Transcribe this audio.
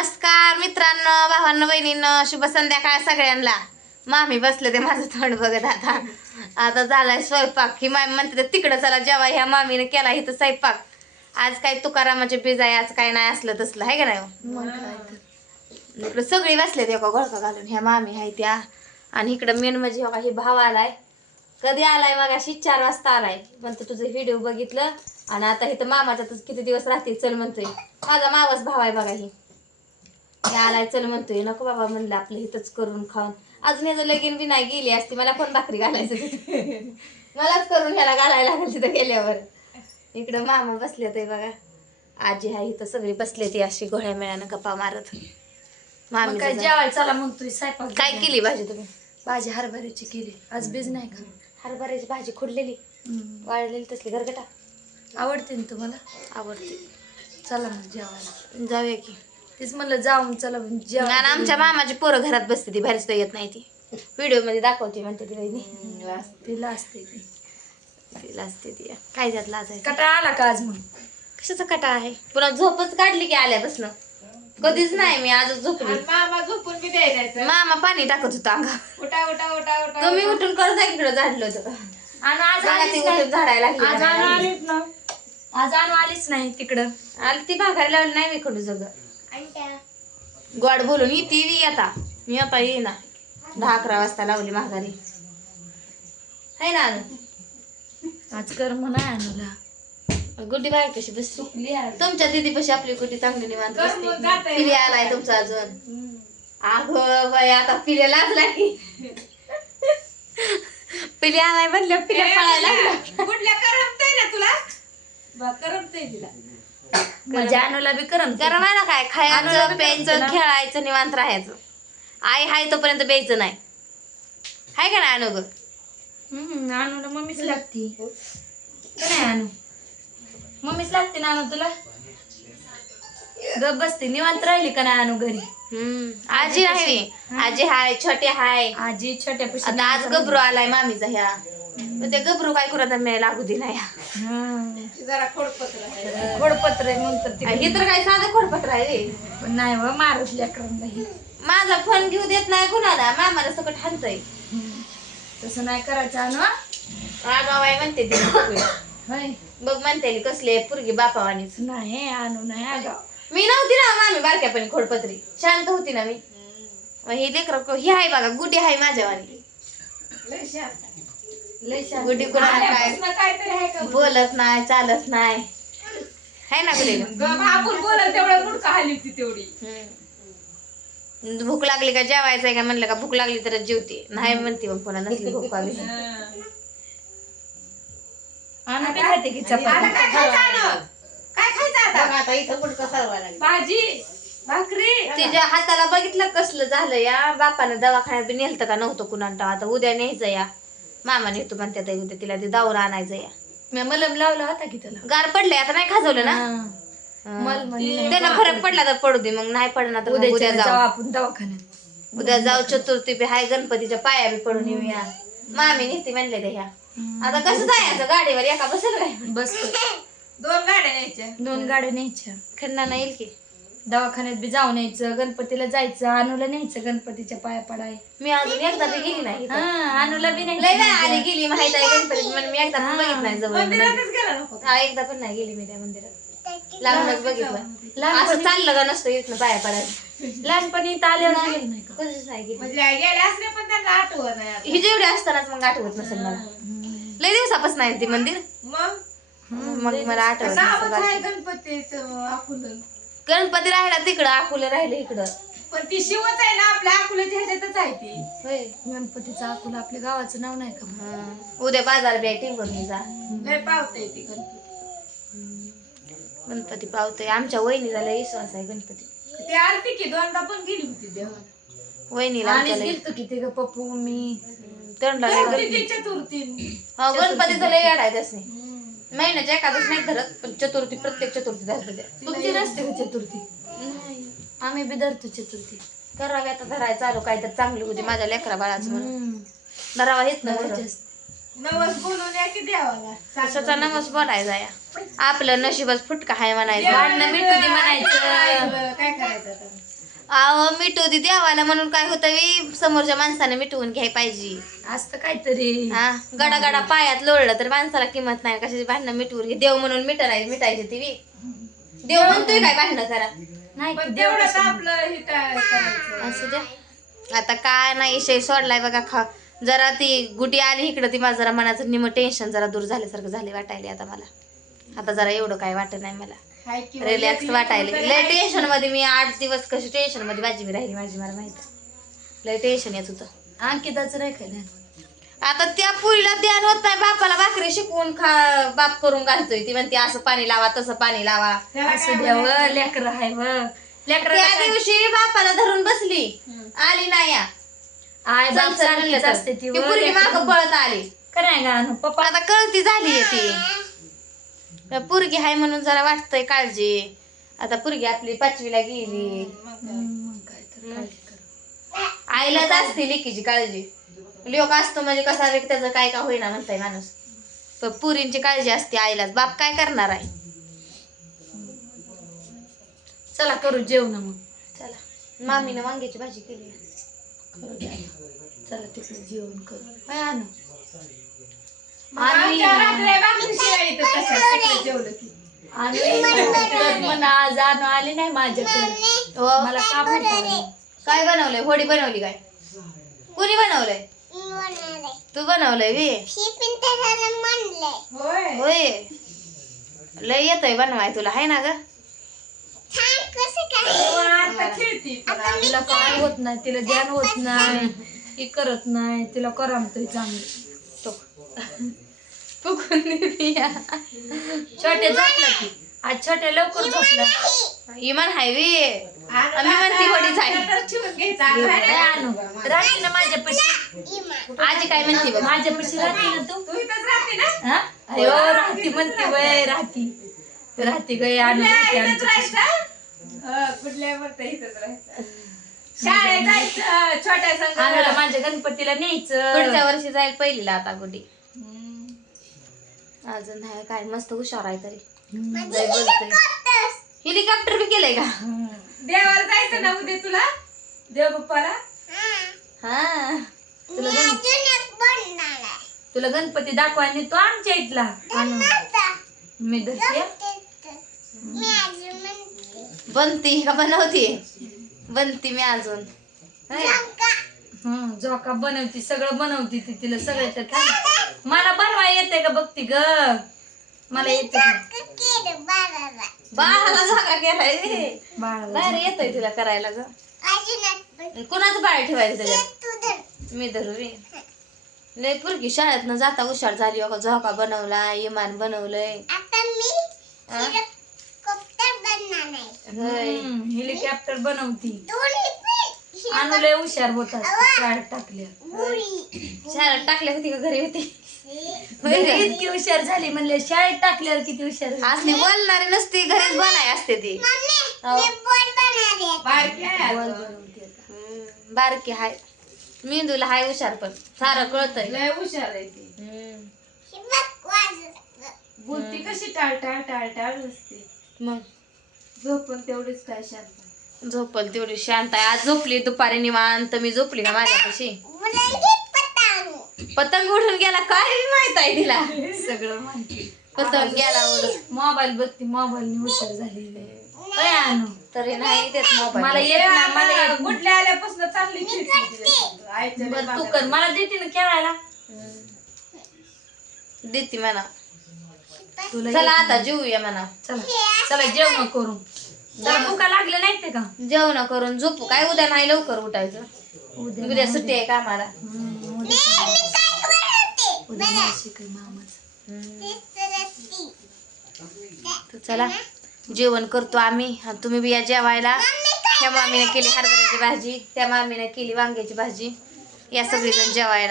नमस्कार मित्रांनो, भावांनो, बहिणींनो, शुभ संध्याकाळ सगळ्यांना. मामी बसले ते माझं तोंड बघत. आता झालाय स्वयंपाक. ही मामी म्हणते तिकडं चला जेव्हा. ह्या मामीने केला इथं स्वयंपाक. आज काय तुकारामाचे बीज आहे, आज काय नाही असलं तसलं आहे का नाही. इकडं सगळी बसले ते गोळका घालून. ह्या मामी आहे त्या. आणि इकडं मेन म्हणजे बघा ही भाव आलाय. कधी आलाय मग अशी 4 वाजता आलाय. म्हणतो तुझं व्हिडिओ बघितलं आणि आता इथं मामाच्यातच किती दिवस राहते चल म्हणतोय. माझा मावस भाव आहे बघा ही आलाय चल म्हणतोय. नको बाबा म्हणलं आपलं इथंच करून खाऊन. अजून याचं लगीन बी नाही गेली असती, मला कोण भाकरी घालायचं. मलाच करून ह्याला घालायला लागेल तिथं गेल्यावर. इकडं मामा बसले ते बघा. आजी आहे इथं सगळी बसले ती अशी घोड्या मेळ्यानं गप्पा मारत. मामी काय जेवायला चला म्हणतोय. स्वयंपाक काय केली भाजी तुम्ही? भाजी हरभऱ्याची केली. आज बीज नाही का? हरभऱ्याची भाजी खुडलेली वाळलेली तसली गरगटा आवडते ना तुम्हाला? आवडते. चला मग जेवायला जाऊया की. तेच म्हणलं जाऊन चला जेवण. आणि आमच्या मामाची पोरं घरात बसते ती, बाहेर सुद्धा येत नाही ती. व्हिडिओ मध्ये दाखवते म्हणते ती वहिनी. तिला असते ती. तिला असते ती. काय त्यात लाजायचं? कटाळा आला का आज? मग कशाचा कटाळा आहे? पुन्हा झोपच काढली की आल्यापासून. कधीच नाही मी आजच झोपली. मामा झोपून बी द्यायला. मामा पाणी टाकत होता अंगा. उठा उठा उठा उठा. तुम्ही उठून कर जा इकडं झाडलं होतं. आणि आज बघा ती आलीच उठून झाडायला नाही. आज आणू लागली. आलीच ना. आज आणू आलीच नाही तिकडं. आली ती भाकरी लावली नाही मी कडू सगळं. गोड बोलून येते आता. मी आता येईना. 10-11 वाजता लावली माघारी. है ना अनु? आज कर म्हणा आणूला. गुड्डी बाय कशी बसली? तुमच्या दीदी पशी आपली कुठे चांगली निवांत जाते. बसते. पिले आलाय तुमचा अजून. अगं बाई आता पिले लागला की. पिले आलाय म्हणलं पिले पळायला लागला. कुठल्या करमतय ना तुला? बा करमतय तिला. म्हणजे आणूला बी करम गरम आहे ना काय? खायचं प्यायचं खेळायचं निवांत राहायचं. आई हाय तोपर्यंत प्यायचं नाही. हाय का नाही अनु ग? आणूला मम्मीच लागती. काय आणू मम्मीच लागते ना आणू तुला. गप बसते निवांत राहिली का नाही आणू घरी? आजी आहे. आजी हाय, छोटे हाय. आजी छोट्यापाशी. आता आज गबरू आलाय मामीचा ह्या. ते गबरू काय करत नाही लागू दे नाही. जरा खोडपत्र आहे. घोडपत्र आहे मग तर ते. हे तर काय साधं खोडपत्र आहे रे. पण नाही व मारत लेकरांना ही. माझा फोन घेऊ देत नाही कुणाला. मामाला सकट हाणतय. तसं नाही करायचं आणू. आगावाय म्हणते ती सगळी. होय बघ म्हणते पुरगी पुरगी बापावानीच. नाही आणू नाही आगाव. मी नव्हती ना मामी बारक्यापणी खोडपत्री. शांत होती ना मी. ही लेकर ही आहे बघा गुडी आहे माझ्यावानी. लय शांत. लय शांत. गुडी कुणाला काय आल्यापासून काहीतरी आहे का? बोलत नाही चालत नाही. है ना गुडी? आपण बोलत तेवढं मुडका हली होती तेवढी. भूक लागली का जेवायचंय का म्हणलं का भूक लागली तर जेवते. नाही म्हणते मग पुन्हा नसली भूक लागली. आणू बी खाते की आता चपाती. काय खायचं आणू? काय खायचं आता? आता इथं गुडका सरवायला लागली. भाजी भाकरी. तिच्या हाताला बघितलं कसलं झालं या. बापानं दवाखान्यात बी नेलतं का नव्हतं कुणाला. आता उद्या न्यायचं या. मामा नेतो म्हणतात उद्या तिला ते दावर आणायचं या. मी मलम लावला होता की त्याला. गार पडले आता नाही खाजवलं ना. मल म्हणजे त्यांना फरक पडला तर पडू दे. मग नाही पडणार तर मग उद्या उद्या जाऊ जाऊ. आपण दवाखान्यात. उद्या जाऊ. चतुर्थी बी हाय. गणपतीच्या पाया बी पडून येऊया. मामी नेते म्हणले ते ह्या. आता कसं जायचं गाडीवर एका बसेल काय? बस 2 गाड्या न्यायच्या. 2 गाड्या न्यायच्या. खन्ना नाही येईल की. दवाखान्यात बी जाऊन यायचं. गणपतीला जायचं. आणूला न्यायचं गणपतीच्या पाया पडाय. मी अजून एकदा बी गेली नाही इथं. आणूला बी लय नाही. वेळा आली गेली माहित आहे गणपतीत. म्हणून मी एकदा पण बघितलं नाही जवळ. मंदिरातच गेला नको. हा एकदा पण नाही गेली मी त्या मंदिरात. लांबच बघितलं. लहानपणी असं चाललं का नसतं इथनं पाया पडायला. लहानपणी इथं आल्यावर गेलं नाही का? कधीच नाही गेली. म्हणजे गेले असले पण त्यांना आठवत नाही आता. ही जेवढी असतानाच मग आठवत नसेल मला. लय दिवसापासून नाही ती मंदिर. मग मग मला आठवत नावच आहे नसेल. गणपतीचं आकुलं. गणपती राहिला तिकडं. अकोला राहिले इकडं. पण ती शिवच आहे ना आपल्या अकोल्याच्या ह्याच्यातच आहे ती. होय. गणपतीचं अकोला आपल्या गावाचं नाव नाही का? उद्या बाजार बी आहे टिंबून जा. लय पावते ती गणपती. गणपती पावतोय. आमच्या वहिनी झाल्या विश्वास आहे गणपती. ती आरती की 2दा पण गेली होती देवाला. वहिनीला आम्हीच आमच्या लय- गेलतो की ते पप्पू मी. तोंडला लय चतुर्थी चतुर्थी. हो गणपतीचं लय याड आहे त्यासनी. महिन्याच्या एकादश नाही धरत पण चतुर्थी प्रत्येक चतुर्थी धरते त्या. तुमची नसते का चतुर्थी? आम्ही बी धरतो चतुर्थी. करावी आता धराय चालू काय तर चांगली होती माझ्या लेकरा बाळाचं म्हणून. धरावा हेच ना बरं. नवस बोलून या की देवाला. कशाचा नमस बोलायचा या. आपलं नशीबच फुटका हाय म्हणायचं. भांडणं मिटू दे म्हणायचं. काय करायचं आता? अहो मिठू दे देवाला म्हणून काय होतं बी समोरच्या माणसाने मिटवून घ्याय पाहिजे. असतं काहीतरी. हा गडा गडा पायात लोळलं तर माणसाला किंमत नाही. कशाची भांडणं मिटवून घे. देव म्हणून मिटायची ती बी. देव म्हणतोय काय भांडणं करा. नाही पण तेवढं तर आपलं हे काय करायचं. असू द्या. आता काय नाही विषय सोडलाय बघा. जरा ती गुटी आली इकडं ती माझं जरा मनाचं निम टेन्शन जरा दूर झाल्यासारखं झाले वाटायले आता मला. आता जरा एवढं काय वाटत नाही मला. हाय की रिलॅक्स वाटायले. लय टेन्शन मध्ये मी 8 दिवस कशी टेन्शन मध्ये माझी मी राहिली माझी मला माहित. लय टेन्शन येत होतं. अंकिताचं नाही काय ध्यान. आता त्या पुरीला ध्यान होत नाही. बापाला भाकरी शिकवून बाप करून घालतोय. ती म्हणते असं पाणी लावा तसं पाणी लावा. असं द्यावं लेकर आहे व लेकर. त्या दिवशी बापाला धरून बसली आली नाही या. आय बाप चल म्हणलं सारखीच तर. असते ती ती पुरगी मागं पळत आली. काय गाणं पप्पा. आता कळती झाली ती. पुरगी हाय म्हणून जरा वाटतंय काळजी. आता पुरगी आपली 5वीला गेली. मग काय तर काळजी कर. आईलाच असते लेकीची काळजी. लोक असतो म्हणजे कसा वेग त्याचं काय का होईना म्हणताय माणूस. पण पुरींची काळजी असते आईलाच. बाप काय करणार आहे. चला करू जेवण मग. चला मामीनं वांग्याची भाजी केली. चला तिकडे जेवण करू. काय आणू आमच्या रात्री भाकरी शिवाय येतं तशाच तिकडे जेवलं की. म्हणा आज आणू आली नाही माझ्याकडे. हो मला काम होतं. काय बनवलंय. होडी बनवली काय. कुणी बनवलंय. तू बनवलंय वे. होय होय लय येतोय बनवाय तुला हाय ना ग. आता खेळती पण. तिला काय होत नाही. तिला ध्यान होत नाही. ही करत नाही. तिला करमतोय चांगलं. फुकून देते या. छोटे झोपला की आज छोट्या लवकर झोपला. इमान हाय वे. आम्ही म्हणती होडी जाय. तर ठेवून घ्यायचा काय आणू राहते ना माझ्यापाशी. आजी काय म्हणते बघ. माझ्यापाशी राहते ना तू. तू इथंच राहते ना. हा अयो राहती म्हणते वय राहती गय आणू इथंच राहायचं. कुठल्या म्हणता इथंच राहायचं. शाळेत जायचं छोट्या आणूला संघ. माझ्या गणपतीला न्यायचं. पुढच्या वर्षी जाईल पहिलीला आता गुडी. अजून नाही काय मस्त हुशार आहे तरी. लय बोलतोय. हेलिकॉप्टर बी केलंय का. देवाला जायचं ना उद्या तुला देवबाप्पाला. हा तुला गणपती दाखवायला नेतो आमच्या इथला. आणू मी धरते. बनती का बनवते. बनती मी अजून. झोका बनवती सगळं बनवती ती. तिला सगळ्याच्यात मला बनवा येते का बघती ग. मला येते बाळाला झाका केलाय रे. बाळाला. बाहेर येतोय तुला करायला ग. कुणाचं बाळ ठेवायचं त्याच्यात. मी धरू रे. लय पुरगी शाळेत जाता हुशार झाली. झोका बनवला इमान बनवलंय. हेलिकॉप्टर बनवती. आणू लय हुशार होतात शाळेत टाकल्या. शाळेत टाकल्या होती का घरी होती. इतकी हुशार झाली म्हणले शाळेत टाकल्यावर किती हुशार झाली. असली बोलणारी नसती घरीच बोलाय असते ती. बारकी आहे बॉल अगं. बनवती आता. बारकी हाय. मेंदूला हाय हुशार पण सारं कळतंय. लय हुशार आहे ती. बुद्धी कशी टाळ नसते. मग झोपून तेवढीच काय शांत. झोपल तेवढी शांत आहे. आज झोपली दुपारी निवांत. मी झोपली का माझ्यापाशी. पतंग उडून गेला काय माहित आहे तिला. सगळं माहिती. पतंग गेला उडून. मोबाईल बघती मोबाईल हुशार झाली. काय आणू तरी नाही देत मला मोबाईल. येत नाही. मला येत नाही. गुडल्या आल्यापासून चांगली खेळती. आईच्या बरं तू कर मला देते ना खेळायला. देते म्हणा. तुला चला आता जेऊया म्हणा. चला जेवण करू. तुला भुका लागले नाहीत ते का. जेवण करून झोपू काय. उद्या नाही लवकर उठायचं. उद्या सुट्टी आहे कामाला. उद्या मावशी काय मामाचं. तर चला जेवण करतो आम्ही. आणि तुम्ही बी या जेवायला. त्या मामीने केली हरभऱ्याची भाजी. त्या मामीने केली वांग्याची भाजी. या सगळीजण जेवायला.